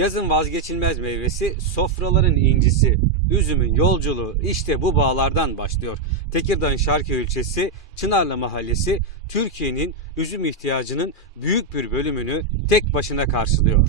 Yazın vazgeçilmez meyvesi, sofraların incisi. Üzümün yolculuğu işte bu bağlardan başlıyor. Tekirdağ'ın Şarköy ilçesi Çınarlı Mahallesi Türkiye'nin üzüm ihtiyacının büyük bir bölümünü tek başına karşılıyor.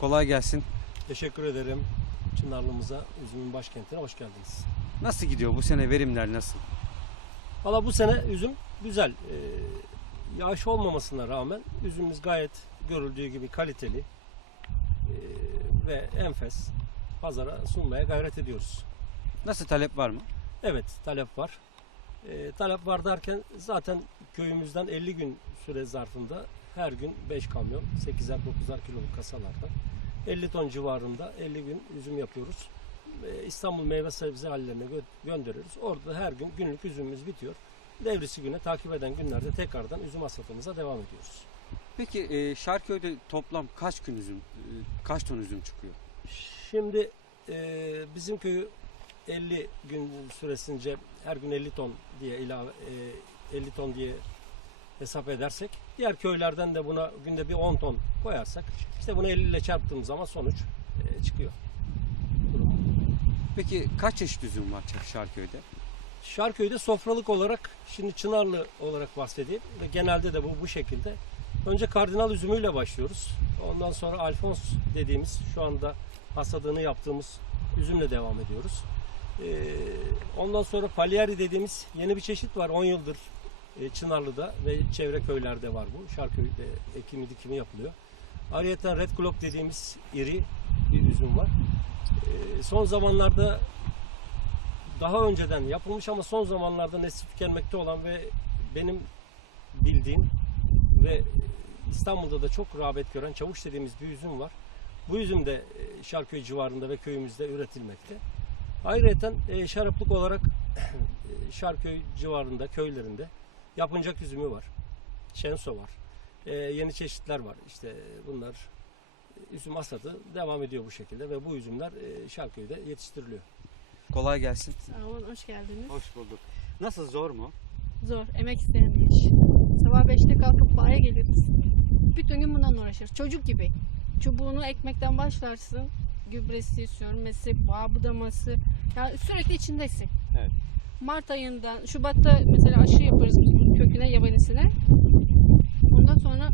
Kolay gelsin. Teşekkür ederim. Çınarlı'mıza, üzümün başkentine hoş geldiniz. Nasıl gidiyor bu sene verimler nasıl? Valla bu sene üzüm güzel. Ee, yağış olmamasına rağmen üzümümüz gayet görüldüğü gibi kaliteli ee, ve enfes. Pazara sunmaya gayret ediyoruz. Nasıl talep var mı? Evet talep var. Ee, talep var derken zaten köyümüzden 50 gün süre zarfında her gün 5 kamyon 8'er 9'ar kiloluk kasalardan 50 ton civarında 50 gün üzüm yapıyoruz. Ee, İstanbul meyve sebze hallerine gö- gönderiyoruz. Orada her gün günlük üzümümüz bitiyor. Devrisi güne takip eden günlerde tekrardan üzüm hasatımıza devam ediyoruz. Peki e, Şarköy'de toplam kaç gün üzüm, e, kaç ton üzüm çıkıyor? Şimdi e, bizim köyü 50 gün süresince her gün 50 ton diye ilave e, 50 ton diye hesap edersek diğer köylerden de buna günde bir 10 ton koyarsak işte bunu 50 ile çarptığımız zaman sonuç e, çıkıyor. Peki kaç çeşit üzüm var Şarköy'de? Şarköy'de sofralık olarak şimdi Çınarlı olarak bahsedeyim ve genelde de bu bu şekilde. Önce kardinal üzümüyle başlıyoruz. Ondan sonra Alfons dediğimiz şu anda hasadığını yaptığımız üzümle devam ediyoruz. Ee, ondan sonra Palyari dediğimiz yeni bir çeşit var 10 yıldır Çınarlı'da ve çevre köylerde var bu. Şarköy'de ekimi dikimi yapılıyor. Ayrıca Red Glock dediğimiz iri bir üzüm var. Ee, son zamanlarda daha önceden yapılmış ama son zamanlarda nesli tükenmekte olan ve benim bildiğim ve İstanbul'da da çok rağbet gören çavuş dediğimiz bir üzüm var. Bu üzüm de e, Şarköy civarında ve köyümüzde üretilmekte. Ayrıca e, şaraplık olarak e, Şarköy civarında, köylerinde yapıncak üzümü var. Şenso var. E, yeni çeşitler var. İşte bunlar e, üzüm hasadı devam ediyor bu şekilde ve bu üzümler e, Şarköy'de yetiştiriliyor. Kolay gelsin. Sağ olun, hoş geldiniz. Hoş bulduk. Nasıl zor mu? Zor, emek isteyen bir iş. Sabah 5'te kalkıp bağa geliriz. Bütün gün bundan uğraşır. Çocuk gibi. Çubuğunu ekmekten başlarsın. Gübresi, sürmesi, bağ budaması. Yani sürekli içindesin. Evet. Mart ayından, Şubat'ta mesela aşı yaparız köküne, yabanisine. Ondan sonra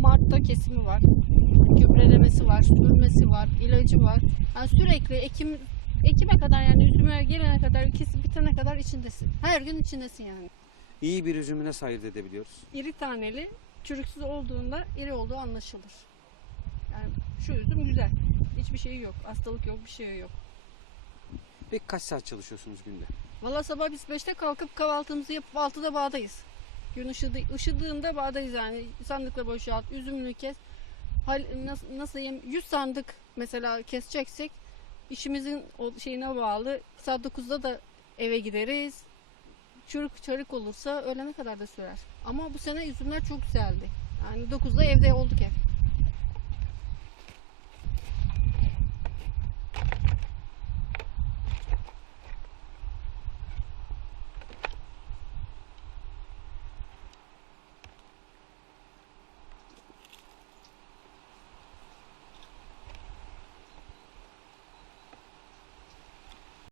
Mart'ta kesimi var. Gübrelemesi var, sürmesi var, ilacı var. Yani sürekli ekim ekime kadar yani üzüme gelene kadar, kesip bitene kadar içindesin. Her gün içindesin yani. İyi bir üzümü nasıl ayırt edebiliyoruz? İri taneli, çürüksüz olduğunda iri olduğu anlaşılır. Yani şu üzüm güzel. Hiçbir şeyi yok. Hastalık yok, bir şey yok. Peki kaç saat çalışıyorsunuz günde? Valla sabah biz 5'te kalkıp kahvaltımızı yapıp 6'da bağdayız. Gün ışıdı, ışıdığında bağdayız yani. Sandıkla boşalt, üzümünü kes. Hal, nasıl, nasıl diyeyim, 100 sandık mesela keseceksek işimizin şeyine bağlı. Saat 9'da da eve gideriz. Çürük çarık olursa öğlene kadar da sürer. Ama bu sene üzümler çok güzeldi. Yani 9'da evde olduk hep.